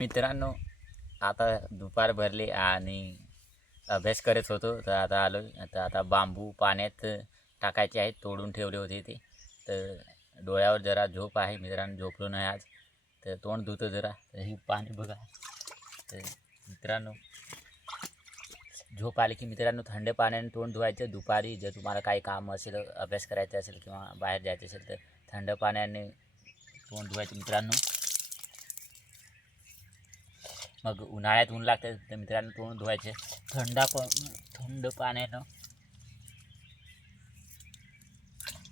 मित्रांनो, आता दुपार भरली आणि अभ्यास करत होतो. तर आता आलो. आता बांबू पाण्यात टाकायचे आहेत. तोडून ठेवले होते ते. तर डोळ्यावर जरा झोप आहे मित्रांनो, झोपलो नाही आज. तर तोंड धुतो जरा. तर हे पाणी बघा. तर मित्रांनो, झोप आली की मित्रांनो थंड पाण्याने तोंड धुवायचं. दुपारी जर तुम्हाला काही काम असेल, अभ्यास करायचा असेल किंवा बाहेर जायचं असेल तर थंड पाण्याने तोंड धुवायचं मित्रांनो. मग उन्हाळ्यात ऊन लागतं तर मित्रांनो तोंड धुवायचे थंड पाण्यानं.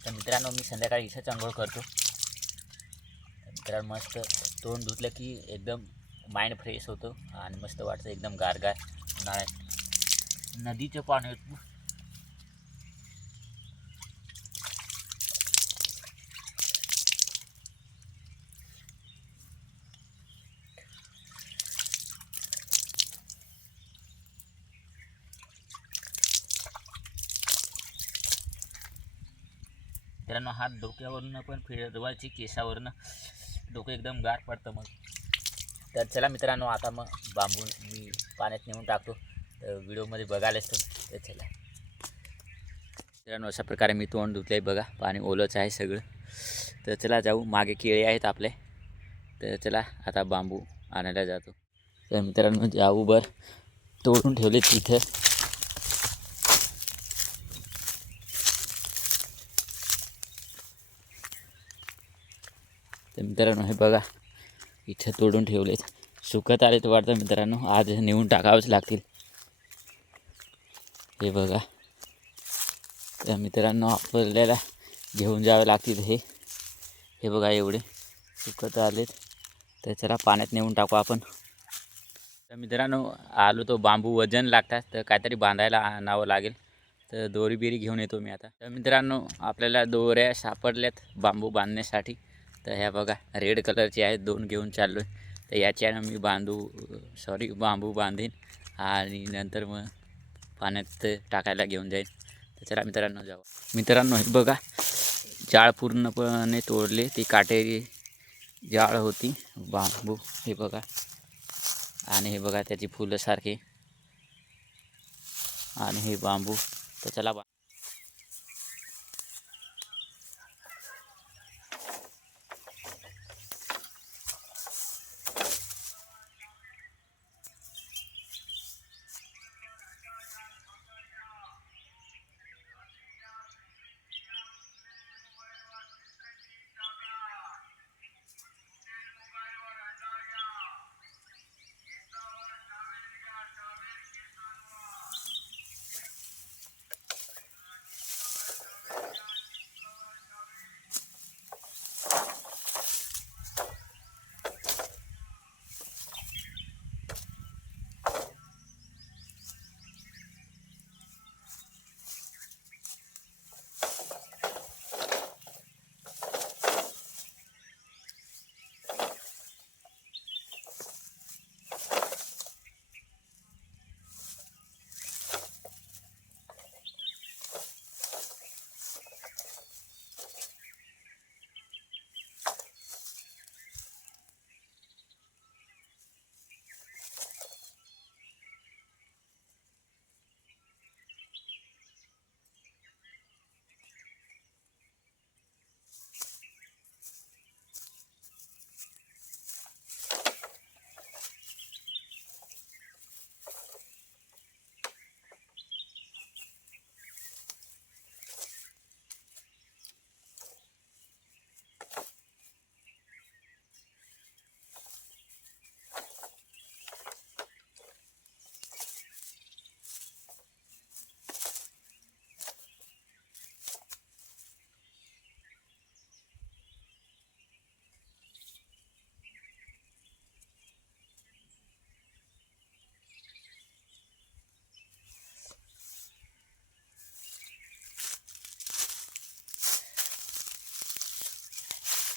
तर मित्रांनो मी संध्याकाळी इथंच अंघोळ करतो. तर मित्रांनो मस्त तोंड धुतलं की एकदम माइंड फ्रेश होतो आणि मस्त वाटतं एकदम गारगार. उन्हाळ्यात नदीचं पाणी मित्रांनो हात डोक्यावरनं पण फिरवायची, केसावरनं डोकं एकदम गार पडतं मग. तर चला मित्रांनो आता मग बांबू मी पाण्यात नेऊन टाकतो. तर व्हिडिओमध्ये बघायलाच तर चला मित्रांनो, अशा प्रकारे मी तोंड धुतलं बघा. पाणी ओलंच आहे सगळं. तर चला जाऊ. मागे केळे आहेत आपले. तर चला आता बांबू आणायला जातो. तर मित्रांनो जाऊ बर तोडून ठेवले तिथं. तर मित्रांनो हे बघा इथं तोडून ठेवलेत. सुकत आले तर वाटतं मित्रांनो आज नेऊन टाकावंच लागतील. हे बघा. तर मित्रांनो आपल्याला घेऊन जावे लागतील हे बघा एवढे सुकत आलेत. तर चला पाण्यात नेऊन टाकू आपण. तर मित्रांनो आलो तो बांबू वजन लागतात तर काहीतरी बांधायला आणावं लागेल. तर दोरी बिरी घेऊन येतो मी आता. तर मित्रांनो आपल्याला दोऱ्या सापडल्यात बांबू बांधण्यासाठी. तर ह्या बघा रेड कलरची आहेत. 2 घेऊन चाललो आहे. तर याच्यानं मी बांबू बांधीन आणि नंतर मग पाण्यात टाकायला घेऊन जाईन. तर चला मित्रांनो जाऊ. मित्रांनो हे बघा जाळ पूर्णपणे तोडले. ती काटेरी जाळ होती बांबू. हे बघा आणि हे बघा त्याची फुलं सारखे आणि हे बांबू. तर चला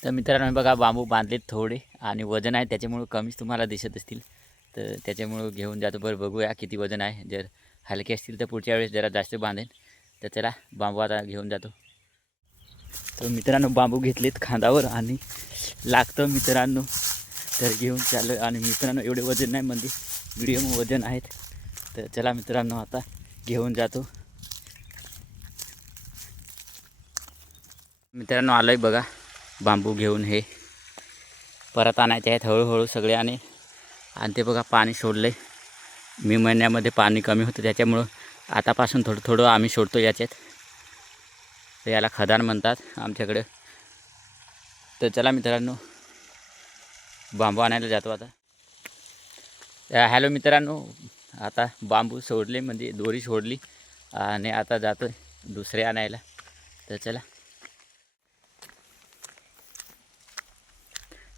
तर मित्रांनो बघा बांबू बांधलेत थोडे आणि वजन आहे त्याच्यामुळं कमीच तुम्हाला दिसत असतील. तर त्याच्यामुळं घेऊन जातो. बरं बघूया किती वजन आहे. जर हलके असतील तर पुढच्या वेळेस जरा जास्त बांधेन. तर चला बांबू आता घेऊन जातो. तर मित्रांनो बांबू घेतलेत खांदावर आणि लागतं मित्रांनो. तर घेऊन चाललो. आणि मित्रांनो एवढे वजन नाही म्हणजे मीडियम वजन आहेत. तर चला मित्रांनो आता घेऊन जातो. मित्रांनो आलोय बघा बांबू घेऊन. हे परत आणायचे आहेत हळूहळू सगळे. आणि ते बघा पाणी सोडलं आहे. मे महिन्यामध्ये पाणी कमी होतं त्याच्यामुळं आतापासून थोडं थोडं आम्ही सोडतो याच्यात. तर याला खदान म्हणतात आमच्याकडे. तर चला मित्रांनो बांबू आणायला जातो आता. हॅलो मित्रांनो, आता बांबू सोडले म्हणजे दोरी सोडली आणि आता जातो दुसरे आणायला. तर चला.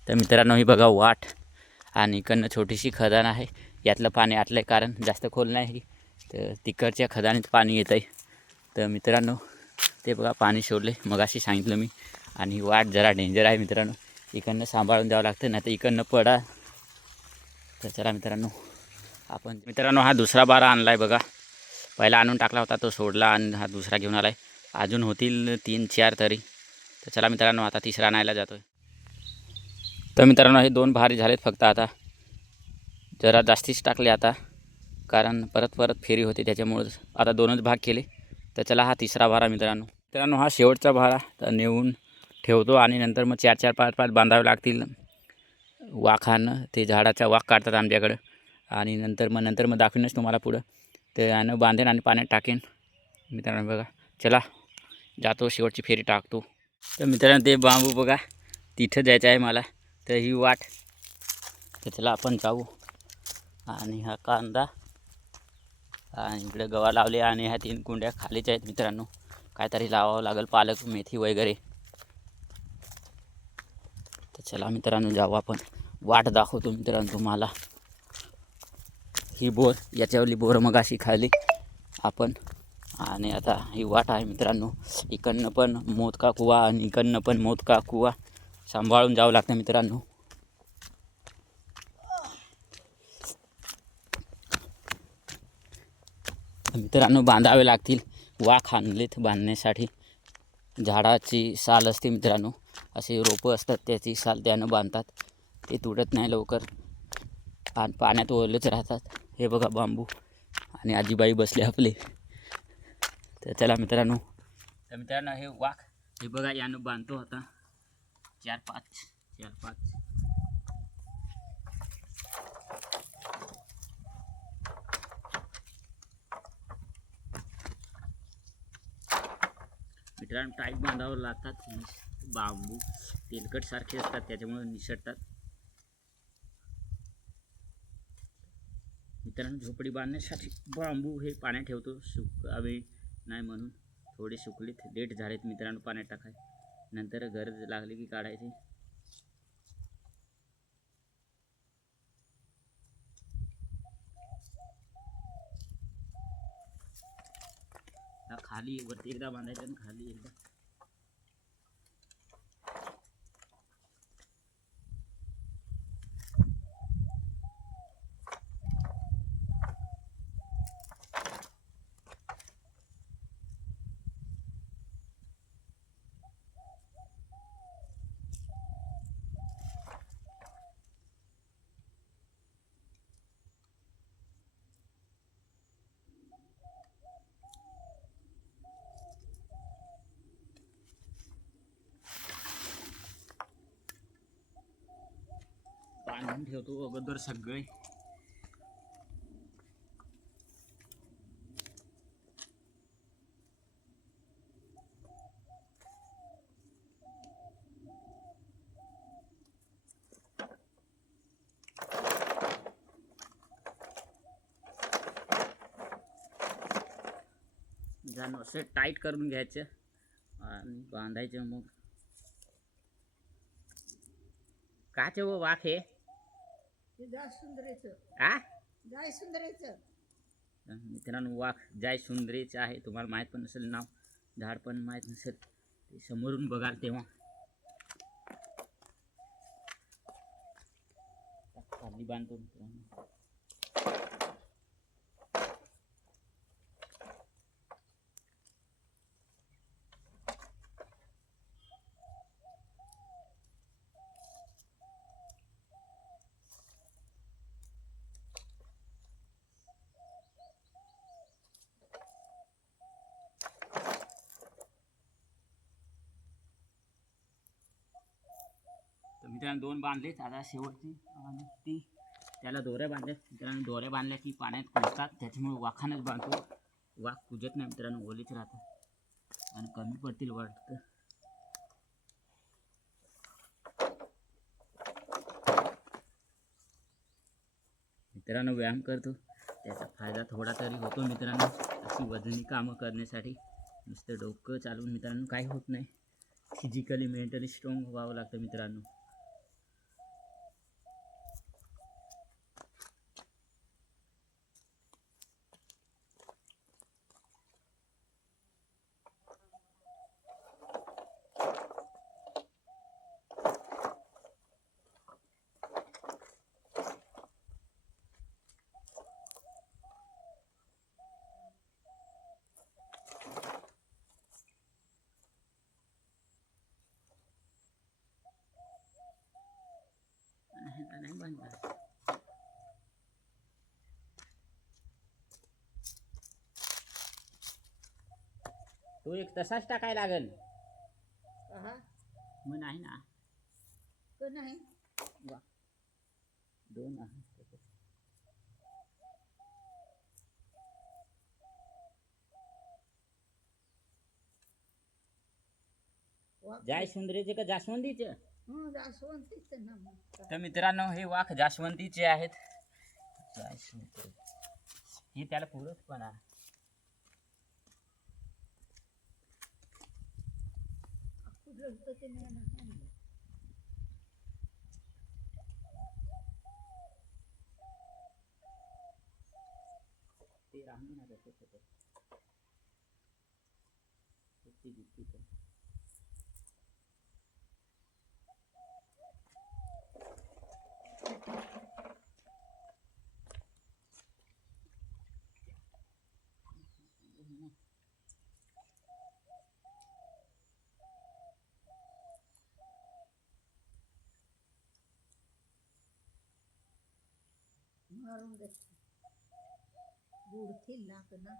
तर मित्रांनो ही बघा वाट आणि इकडनं छोटीशी खदान आहे. यातलं पाणी आटलं आहे कारण जास्त खोल नाही. तर तिकडच्या खदानीत पाणी येतं आहे. तर मित्रांनो ते बघा पाणी सोडले मगाशी सांगितलं मी. आणि वाट जरा डेंजर आहे मित्रांनो, इकडनं सांभाळून द्यावं लागतं नाही तर इकडनं पडा. तर चला मित्रांनो आपण. मित्रांनो हा दुसरा बारा आणला आहे बघा. पहिला आणून टाकला होता तो सोडला आणि हा दुसरा घेऊन आला आहे. अजून होतील 3-4 तरी. तर चला मित्रांनो आता तिसरा आणायला जातो आहे. तर मित्रांनो हे 2 भारी झालेत. फक्त आता जरा जास्तीच टाकले आता कारण परत फेरी होते त्याच्यामुळं आता 2च भाग केले. तर चला हा तिसरा भारा मित्रांनो हा शेवटचा भारा. तर नेऊन ठेवतो आणि नंतर मग 4-4 5-5 बांधावे लागतील वाखानं. ते झाडाचा वाख काढतात आमच्याकडं. आणि नंतर मग दाखवीनच तुम्हाला पुढं. तर यानं बांधेन आणि पाण्यात टाकेन मित्रांनो. बघा चला जातो शेवटची फेरी टाकतो. तर मित्रांनो ते बांबू बघा तिथं जायचं आहे मला. तर ही वाट. तर चला आपण जाऊ. आणि हा कांदा आणि इकडे गवा लावले आणि ह्या 3 कुंड्या खालीच आहेत मित्रांनो. काहीतरी लावावं लागेल पालक मेथी वगैरे. तर चला मित्रांनो जाऊ आपण. वाट दाखवतो मित्रांनो तुम्हाला. ही बोर याच्यावरली बोर मग अशी खाली आपण. आणि आता ही वाट आहे मित्रांनो. इकडनं पण मोदका कुवा आणि इकडनं पण मोदका कुवा. सांभाळून जावं लागतं मित्रांनो. मित्रांनो बांधावे लागतील. वाख आणलेत बांधण्यासाठी. झाडाची साल असते मित्रांनो, असे रोपं असतात त्याची साल त्यानं बांधतात. ते तुटत नाही लवकर आणि पाण्यात ओलच राहतात. हे बघा बांबू आणि आजीबाई बसले आपले. तर चला मित्रांनो. तर मित्रांनो हे वाख हे बघा यानं बांधतो आता 4-5. मित्रांनो टाईट बांधावं लागतात. बांबू तेलकट सारखे असतात त्याच्यामुळे निसटतात. मित्रांनो झोपडी बांधण्यासाठी बांबू हे पाण्यात ठेवतो सुकावे नाही म्हणून. थोडे सुकलेत लेट झालेत मित्रांनो पाण्यात टाकाय. नंतर गरज लागली की काढायचे. खाली वरती एकदा बांधायचं आणि खाली एकदा. बांधून ठेवतो अगोदर सगळे. जाणं असं टाईट करून घ्यायचं आणि बांधायचं. मग काचे व वाख हे मित्रांनो वाख जायसुंदरेचं आहे. तुम्हाला माहीत पण नसेल नाव, झाड पण माहीत नसेल. ते समोरून बघाल तेव्हा. खाली बांधतो मित्रांनो. मित्रांनो 2 बांधलेत. आता शेवटची आणि ती त्याला दोऱ्या बांधल्यात मित्रांनो. दोऱ्या बांधल्या की पाण्यात कुजतात, त्याच्यामुळे वाखानच बांधतो. वाघ कुजत नाही मित्रांनो, ओलीच राहतात आणि कमी पडतील वाटतं. मित्रांनो व्यायाम करतो त्याचा फायदा थोडा तरी होतो मित्रांनो. अशी वजनी कामं करण्यासाठी नुसतं डोकं चालवून मित्रांनो काही होत नाही. फिजिकली मेंटली स्ट्रॉंग व्हावं लागतं मित्रांनो. नाही बांधला तो एक तसाच टाकाय लागेल. मग नाही ना तो नाही 2 आहे. जायसुंदरीचे का जास्वंदीचे? जास्वंदीचं ना मग. तर मित्रांनो हे वाघ जास्वंदीचे आहेत. जास्वंदी ही त्याला पुरत पण आहे. ते राहून ना तसं मारून दे बुडतील ना ना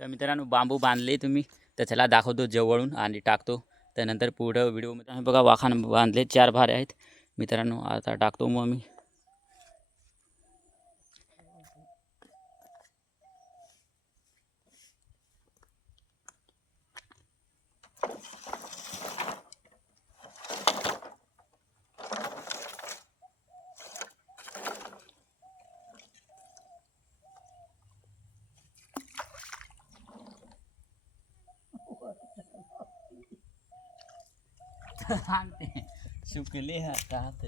तर मित्रांनो बांबू बांधले तुम्ही तर त्याला दाखवतो जवळून आणि टाकतो. त्यानंतर पुढं व्हिडिओ बघा वाखान बांधले 4 भारे आहेत मित्रांनो. आता टाकतो मग मी. सुकले हातात.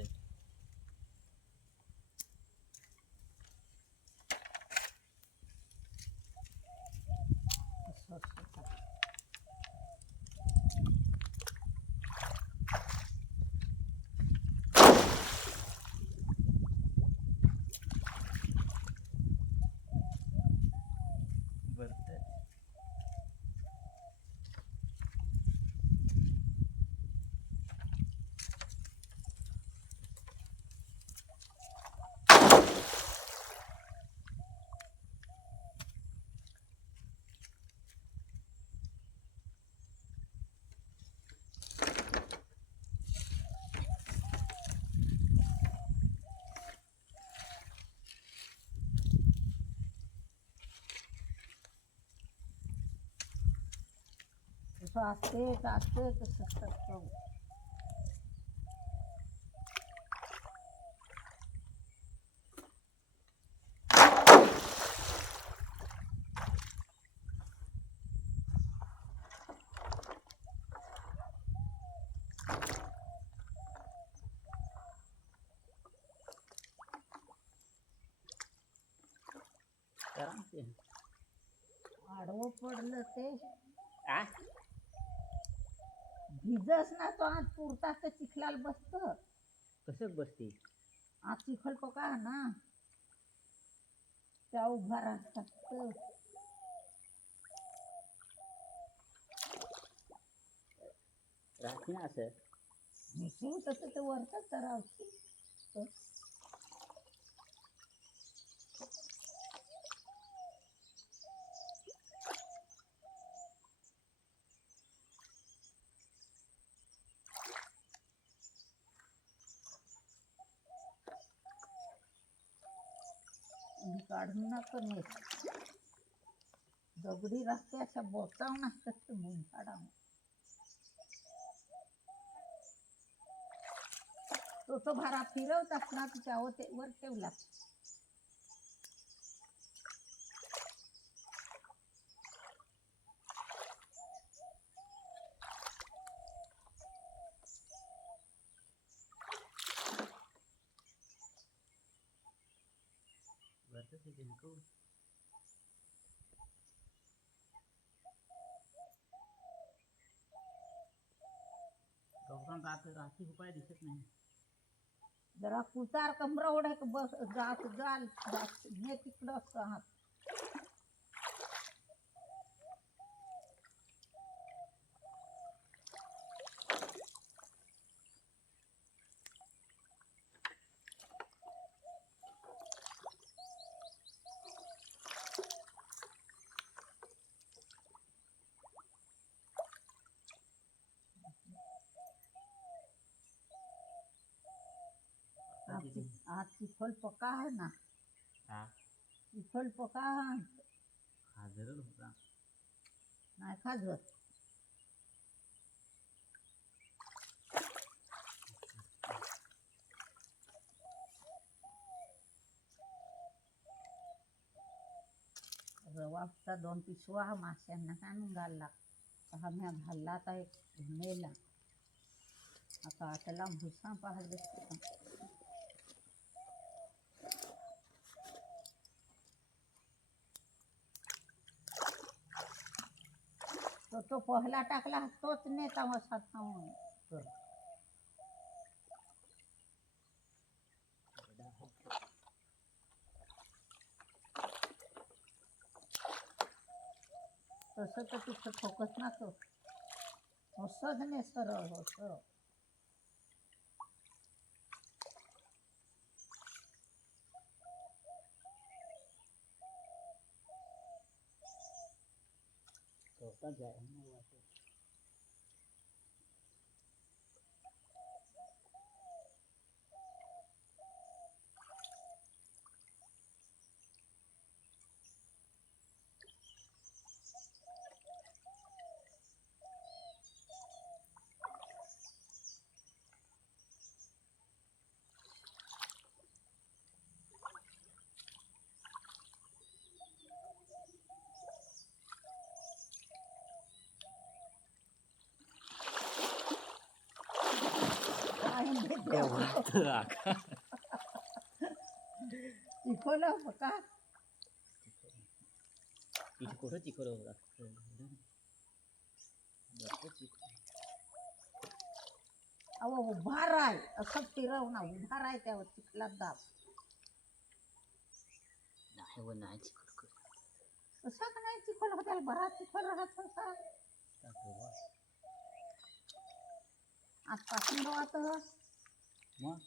असते तसंच करतो. आडवं पडलं ते भिजस ना तो आज पुरता तर चिखलाल बसत. कसं बसते आज चिखल तो का ना त्या उभा राहतात. राहते ना असं. मिसळू तसं ते वरच राहते. काढून नका नेत. दगडी राहते अशा बोटावून असतात ते मुंठाडा. तो भारा फिरवतात ना त्यावर ते वर ठेवला. उपाय दिसत नाही. जरा कुचार कमरा ओढाय बस जात जाल ने तिकडं असं हात. आज चिखल पका आहे ना. चिखल पका खाजरच होता. नाही खाजत. रवा होता 2 पिशवा माश्यांना आणून घालला. हा मी घालला आता एक नेला. आता आटला भुसा पाहिजे. तो पहिला टाकला तोच नेता वसा थांबून. तसं तर तिथं ठोकत ना तो होसच नाही सरळ होस. चिखोला का कुठं चिखल होता. अहो उभा राय असं फिरव ना. उभा राय त्यावर चिखलात दाब. नाही व नाही चिखल कर. कसा का नाही चिखल होत्या बरा चिखल राहत होता. आजपासून राहत मग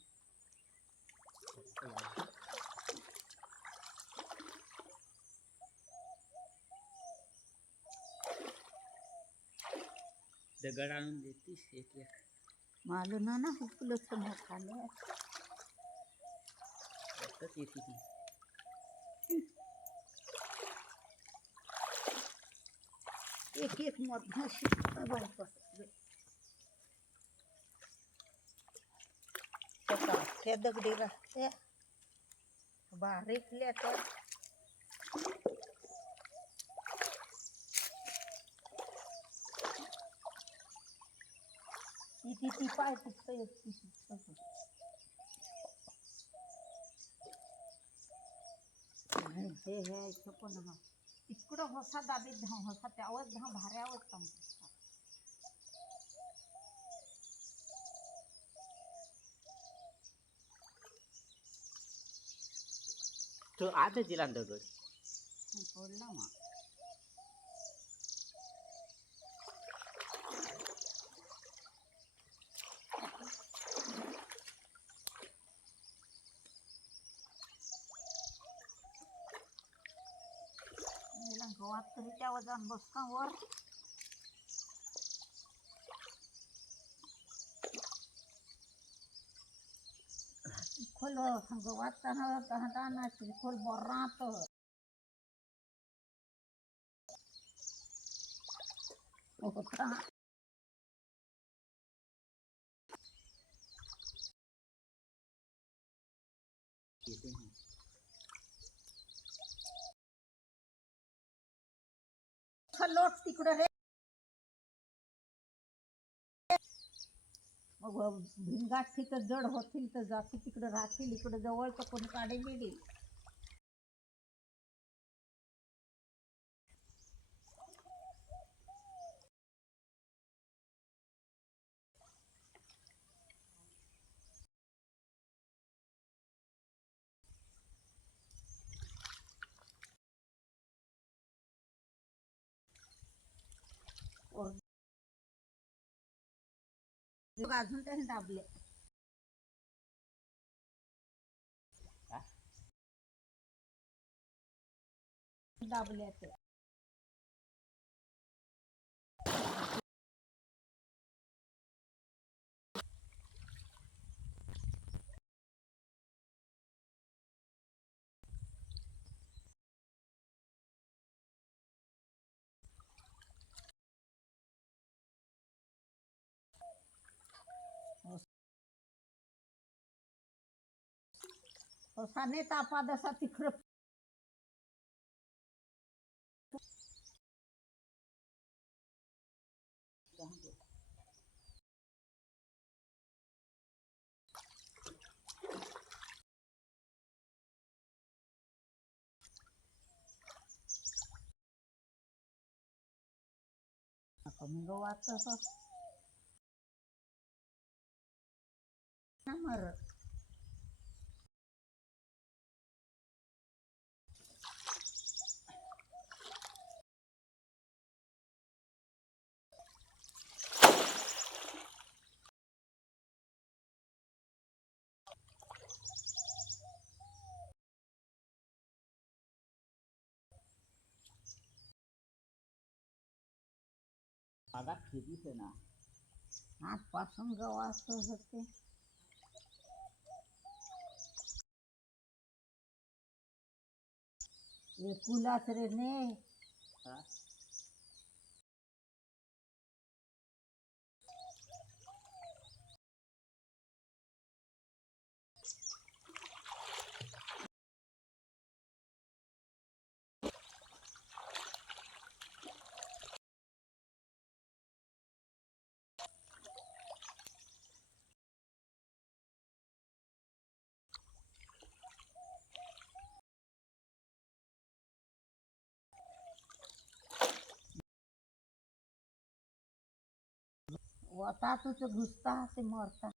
दगड आणून देतीस एक एक. मालूम ना हुकलं समोर खाल्लं. येते ती. एक एक मधनं शिकतं बायको. त्या दगडी राहते बारीकल्या तर ती पाय तिथं येते. हे इथं पण हा इकडं होसा दाबीत धाव होसा त्यावर धाव भाऱ्यावर थांबतो. तो आता दिला दगड पडला मग. गवात तरी त्या वजन बसता वर खोल गवात तहदाना खोल बर्रात होता लोट तिकडं रे मग भिंगाट तिथं जड होतील तर जाती तिकडं राहतील इकडं जवळ तर कोणी काढे गेली अजून त्याने दाबले दाबले ते साने तापा दसा तिकडं कमी गवात मर आजपासून गवात होते एकुलाच रे ने वता तुझ घुसता ते मरता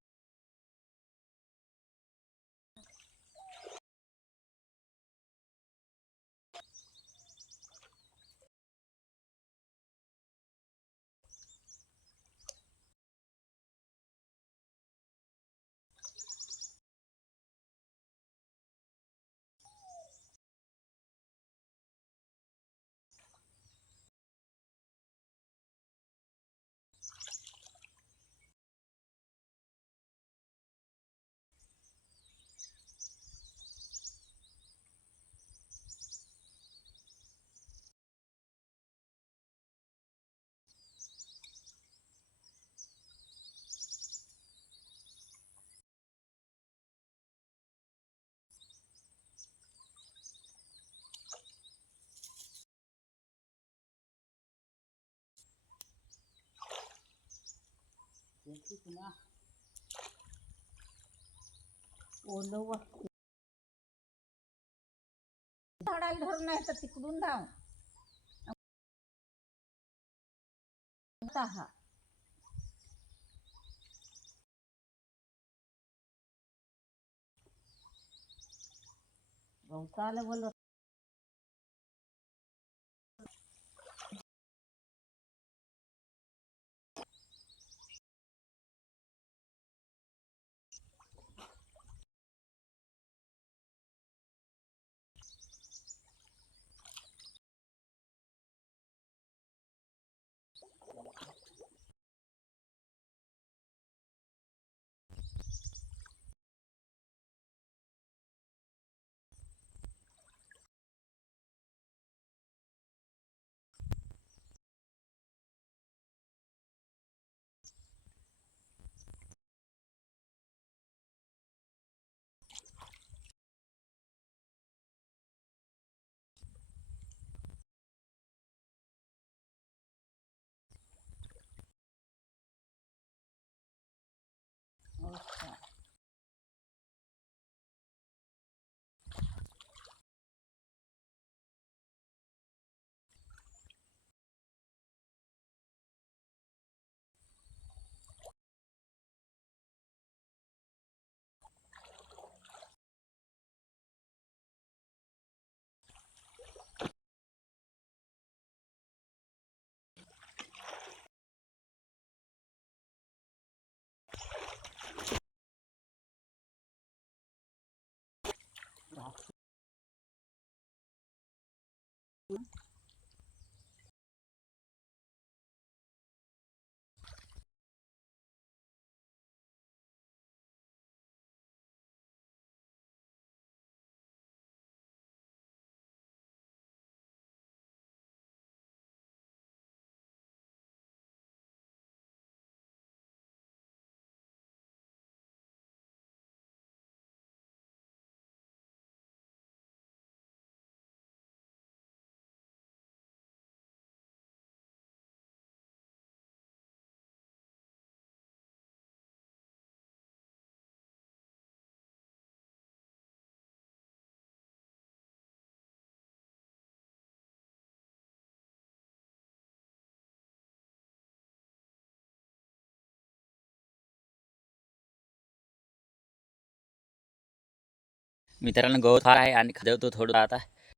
ओलं वाटते झाडाला धरून नाही तर तिकडून धाव हा गवताला बोलत मित्रांनो गवत फार आहे आणि खजवतो थोडं आता